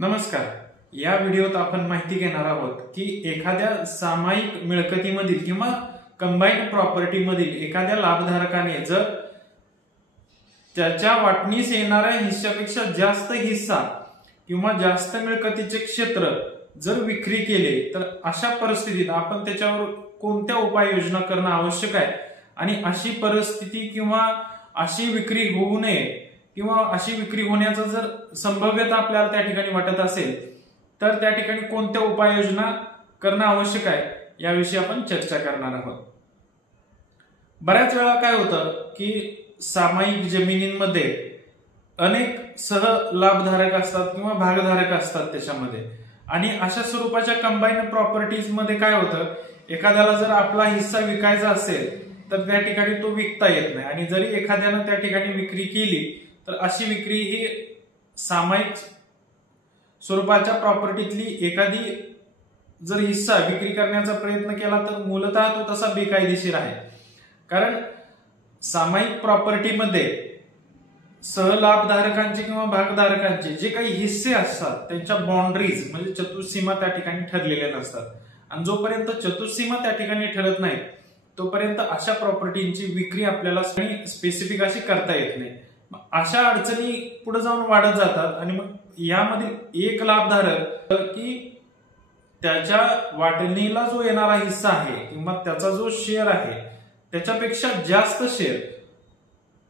नमस्कार. या व्हिडिओत आपण माहिती घेणार आहोत की एखाद्या सामायिक मिळकतीमधील किंवा कंबाईन्ड प्रॉपर्टी मधील एखाद्या लाभधारकाने जर त्याच्या वाटणीस येणाऱ्या हिस्सापेक्षा जास्त हिस्सा किंवा जास्त मिळकतीचे क्षेत्र जर विक्री केले तर अशा परिस्थितीत आपण त्याच्यावर कोणत्या उपाययोजना करणं आवश्यक आहे आणि अशी परिस्थिती किंवा अशी विक्री होऊ नये किंवा अशी विक्री होण्याचा जर संभाव्यता आपल्याला त्या ठिकाणी वाटत असेल तर त्या ठिकाणी कोणत्या उपाययोजना करणं आवश्यक आहे याविषयी आपण चर्चा करणार आहोत. बऱ्याच वेळा काय होतं की सामायिक जमिनींमध्ये अनेक सह लाभधारक असतात किंवा भागधारक असतात त्याच्यामध्ये, आणि अशा स्वरूपाच्या कंबाईन्ड प्रॉपर्टीज मध्ये काय होतं, एखाद्याला जर आपला हिस्सा विकायचा असेल तर त्या ठिकाणी तो विकता येत नाही, आणि जरी एखाद्यानं त्या ठिकाणी विक्री केली तर अशी विक्री ही सामायिक स्वरूपाच्या प्रॉपर्टीतली एखादी जर हिस्सा विक्री करण्याचा प्रयत्न केला तर मूलतः तो तसा बेकायदेशीर आहे. कारण सामायिक प्रॉपर्टीमध्ये सहलाभधारकांचे किंवा भागधारकांचे जे काही हिस्से असतात त्यांच्या बाउंड्रीज म्हणजे चतुःसीमा त्या ठिकाणी ठरलेल्या नसतात, आणि जोपर्यंत चतुःसीमा त्या ठिकाणी ठरत नाही तोपर्यंत अशा प्रॉपर्टींची विक्री आपल्याला स्पेसिफिक अशी करता येत नाही. अशा अडचणी पुढे जाऊन वाढत जातात, आणि मग यामध्ये एक लाभधारक की त्याच्या वाटणीला जो येणारा हिस्सा आहे किंवा त्याचा जो शेअर आहे त्याच्यापेक्षा जास्त शेअर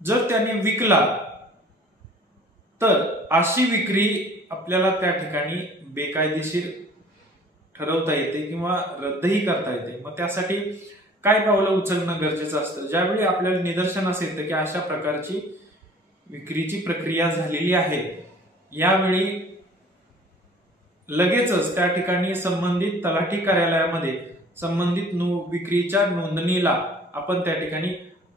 जर त्याने विकला तर अशी विक्री आपल्याला त्या ठिकाणी बेकायदेशीर ठरवता येते किंवा रद्दही करता येते. मग त्यासाठी काय पावलं उचलणं गरजेचं असतं. ज्यावेळी आपल्याला निदर्शनास येतं की अशा प्रकारची विक्रीची प्रक्रिया झालेली आहे, यावेळी लगेचच त्या ठिकाणी संबंधित तलाठी कार्यालयामध्ये संबंधित विक्रीच्या नोंदणीला आपण त्या ठिकाणी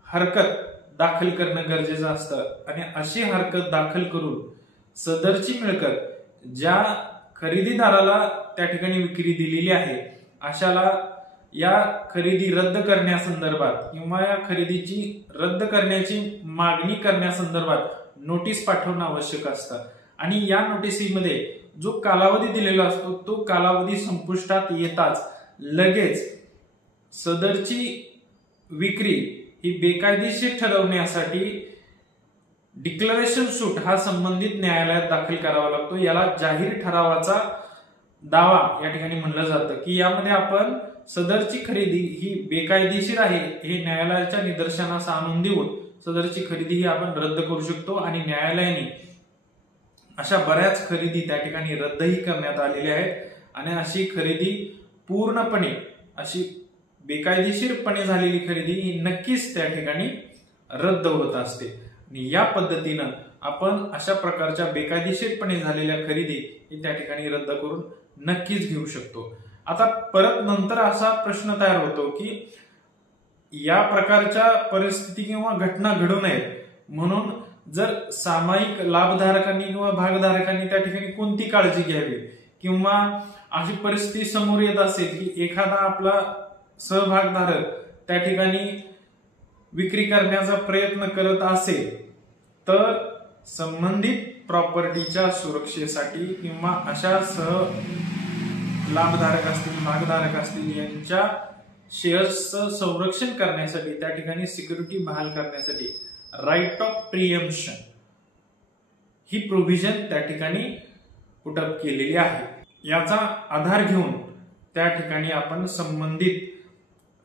हरकत दाखल करणं गरजेचं असतं, आणि अशी हरकत दाखल करून सदरची मिळकत ज्या खरेदीदाराला त्या ठिकाणी विक्री दिलेली आहे अशाला या खरेदी रद्द करण्यासंदर्भात किंवा या खरेदीची रद्द करण्याची मागणी करण्यासंदर्भात नोटीस पाठवणं आवश्यक असतं. आणि या नोटिसीमध्ये जो कालावधी दिलेला असतो तो कालावधी संपुष्टात येताच लगेच सदरची विक्री ही बेकायदेशीर ठरवण्यासाठी डिक्लरेशन सूट हा संबंधित न्यायालयात दाखल करावा लागतो. याला जाहीर ठरावाचा दावा या ठिकाणी म्हणलं जातं की यामध्ये आपण सदरची खरेदी ही बेकायदेशीर आहे हे न्यायालयाच्या निदर्शनास आणून देऊन सदरची खरेदी ही आपण रद्द करू शकतो. आणि न्यायालयाने अशा बऱ्याच खरेदी त्या ठिकाणी रद्दही करण्यात आलेल्या आहेत, आणि अशी खरेदी पूर्णपणे अशी बेकायदेशीरपणे झालेली खरेदी ही नक्कीच त्या ठिकाणी रद्द होत असते. आणि या पद्धतीनं आपण अशा प्रकारच्या बेकायदेशीरपणे झालेल्या खरेदी ही त्या ठिकाणी रद्द करून नक्कीच घेऊ शकतो. आता परत नंतर असा प्रश्न तयार होतो की या प्रकारच्या परिस्थिती किंवा घटना घडू नयेत म्हणून जर सामायिक लाभधारकांनी किंवा भागधारकांनी त्या ठिकाणी कोणती काळजी घ्यावी, किंवा अशी परिस्थिती समोर येत असेल की एखादा आपला सहभागधारक त्या ठिकाणी विक्री करण्याचा प्रयत्न करत असेल तर संबंधित प्रॉपर्टीच्या सुरक्षेसाठी किंवा अशा लाभधारक असतील भागधारक असतील यांच्या शेअर्सचं संरक्षण करण्यासाठी त्या ठिकाणी सिक्युरिटी बहाल करण्यासाठी राईट ऑफ प्रिएम्पशन ही प्रोव्हिजन त्या ठिकाणी पुटअप केलेली आहे. याचा आधार घेऊन त्या ठिकाणी आपण संबंधित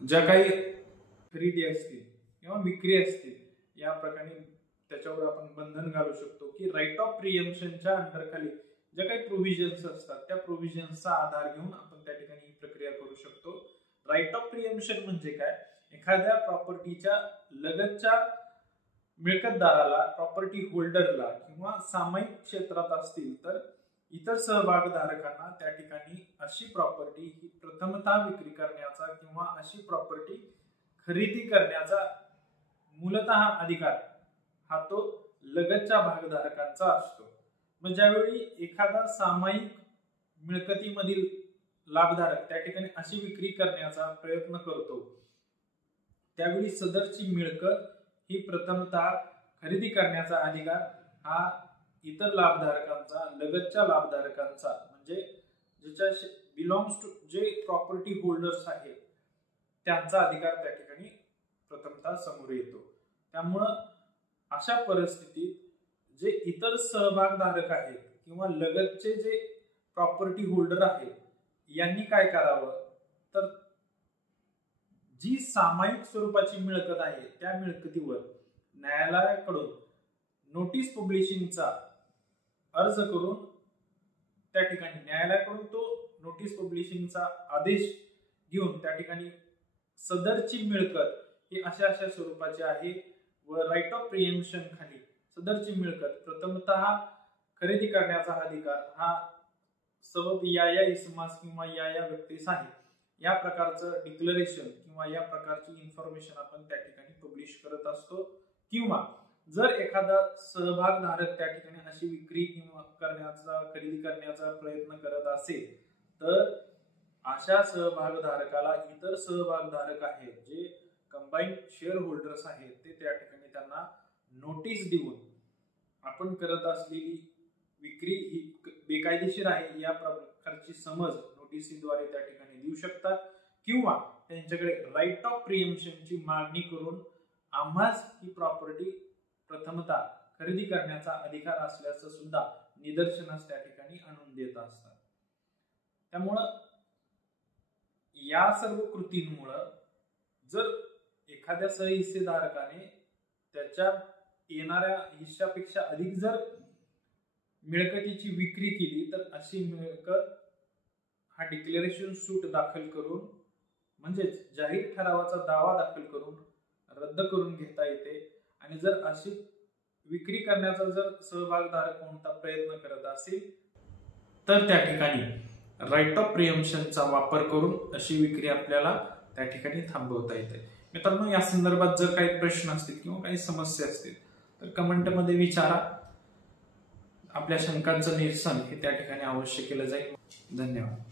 ज्या काही खरेदी असतील किंवा विक्री असतील या प्रकारे त्याच्यावर आपण बंधन घालू शकतो की राईट ऑफ प्रिएम्पशनच्या अंतर्खाली ज्या काही प्रोव्हिजन्स असतात त्या प्रोव्हिजन्सचा आधार घेऊन आपण त्या ठिकाणी ही प्रक्रिया करू शकतो. राईट ऑफ प्रिएम्पशन म्हणजे काय, एखाद्या प्रॉपर्टीच्या लगतच्या मिळकतदाराला प्रॉपर्टी होल्डरला किंवा सामायिक क्षेत्रात असतील तर इतर सहभागधारकांना त्या ठिकाणी अशी प्रॉपर्टी ही प्रथमतः विक्री करण्याचा किंवा अशी प्रॉपर्टी खरेदी करण्याचा मूलतः अधिकार हा तो लगतच्या भागधारकांचा असतो. मग ज्यावेळी एखादा सामायिक मिळकतीमधील लाभधारक त्या ठिकाणी अशी विक्री करण्याचा प्रयत्न करतो त्यावेळी सदरची मिळकत ही प्रथमतः खरेदी करण्याचा अधिकार हा इतर लाभधारकांचा, लगतच्या लाभधारकांचा म्हणजे ज्याच्या बिलॉंग्स टू जे प्रॉपर्टी होल्डर्स आहेत त्यांचा अधिकार त्या ठिकाणी प्रथमतः समोर येतो. त्यामुळं अशा परिस्थितीत जे इतर सहभागधारक आहेत किंवा लगतचे जे प्रॉपर्टी होल्डर आहेत यांनी काय करावं, तर जी सामायिक स्वरूपाची मिळकत आहे त्या मिळकतीवर न्यायालयाकडून नोटीस पब्लिशिंगचा अर्ज करून त्या ठिकाणी न्यायालयाकडून तो नोटीस पब्लिशिंगचा आदेश घेऊन त्या ठिकाणी सदरची मिळकत ही अशा स्वरूपाची आहे व राईट ऑफ प्रिएम्पशन खाली सदरची मिळकत प्रथमतः खरेदी करण्याचा अधिकार हा सबब या इसमास किंवा या व्यक्तीस आहे. या प्रकारचं डिक्लेरेशन किंवा या प्रकारची इन्फॉर्मेशन आपण त्या ठिकाणी पब्लिश करत असतो. किंवा जर एखादा सहभागधारक त्या ठिकाणी अशी विक्री किंवा खरेदी करण्याचा प्रयत्न करत असेल तर अशा सहभागधारकाला इतर सहभागधारक आहेत जे कंबाईंड शेअर होल्डर्स आहेत ते त्या ठिकाणी त्यांना नोटीस देऊन आपण करत असलेली विक्री ही बेकायदेशीर आहे या प्रकारची समज नोटीसीद्वारे त्या ठिकाणी देऊ शकतात. किंवा त्यांच्याकडे राईट ऑफ प्रिएम्पशनची मागणी करून आम्हाच ही प्रॉपर्टी प्रथमतः खरेदी करण्याचा अधिकार असल्याचं सुद्धा निदर्शनास त्या ठिकाणी आणून देत असतात. त्यामुळं या सर्व कृतींमुळं जर एखाद्या सहहिस्सेधारकाने त्याच्या येणाऱ्या हिश्श्यापेक्षा अधिक जर मिळकतीची विक्री केली तर अशी मिळकत हा डिक्लेरेशन सूट दाखल करून म्हणजेच जाहीर ठरावाचा दावा दाखल करून रद्द करून घेता येते. आणि जर अशी विक्री करण्याचा जर सहभागधारक कोणता प्रयत्न करत असेल तर त्या ठिकाणी राईट ऑफ प्रिएम्पशनचा वापर करून अशी विक्री आपल्याला त्या ठिकाणी थांबवता येते. मित्रांनो, या संदर्भात जर काही प्रश्न असतील किंवा काही समस्या असतील तर कमेंटमध्ये विचारा. आपल्या शंकांचं निरसन हे त्या ठिकाणी अवश्य केलं जाईल. धन्यवाद.